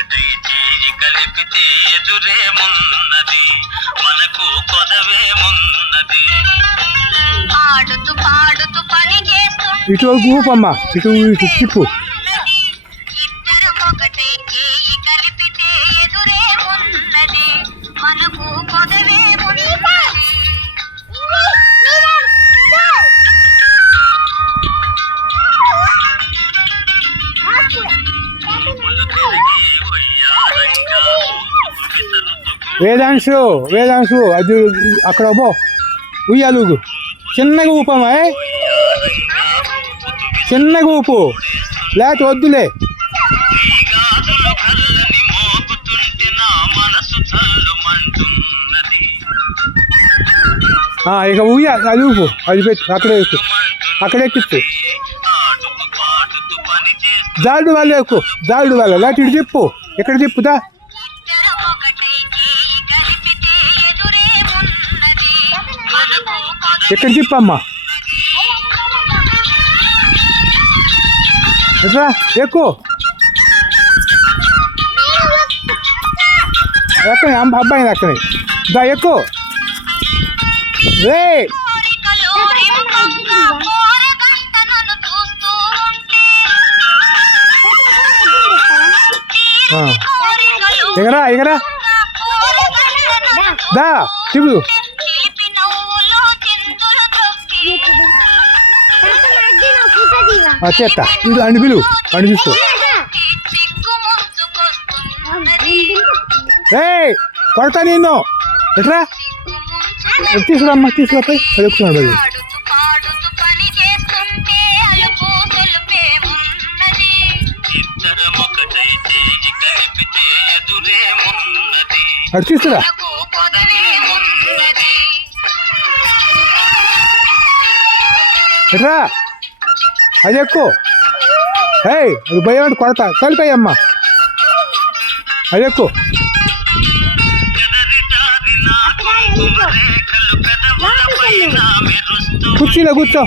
ఒకటై చేయి కలిపితే ఎదురేమున్నది? మనకు కొదవేమున్నది? ఆడుతూ పాడుతూ పని చేస్తుంటే ఇటు ఊపమ్మా ఇటు ఇటు తిప్పు. ఇద్దరం ఒకటే వేదాంశు వేదాంశు అది అక్కడ పో. ఉయ్యాలు చిన్నగా ఊపమ్మా చిన్నగా ఊపు. లేకపోతే వద్దులే. ఇక ఉయ్య అది ఊపు. అది పెట్టు అక్కడే ఎక్కు అక్కడే ఎక్కిచ్చు. ఆడుతూ జారుడు వాళ్ళు ఎక్కువ జారుడు వాళ్ళు లేకపోతే ఇటు చెప్పు. ఎక్కడ చెప్పుదా ఎక్కడ చెప్పమ్మా? ఎట్లా ఎక్కువ ఎక్కడ అబ్బాయి అక్కడ దా ఎక్కువ రే ఎగరా ఎగరా. దా తిప్పుడు చేస్తా ఇంకా అండి పిలు. అండి చూస్తూ రే కొడతా నిన్ను. ఎట్రా? తీసుకురామ్మా తీసుకురాపై అడుగుతున్నాడు అది తీసుకురా. ఎట్రా? అది ఎక్కువ. హే అది భయం కొడతా. తొలిపోయమ్మా అది ఎక్కువ. కుర్చీలో కూర్చో.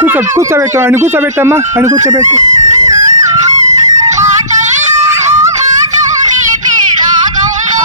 కూర్చో కూర్చోబెట్టు అని కూర్చోబెట్టమ్మా అని కూర్చోబెట్టు.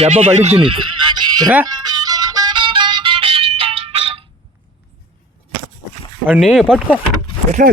దెబ్బ పడిద్ది నీకు. రా. అన్నీ పట్టుకో. ఎట్లా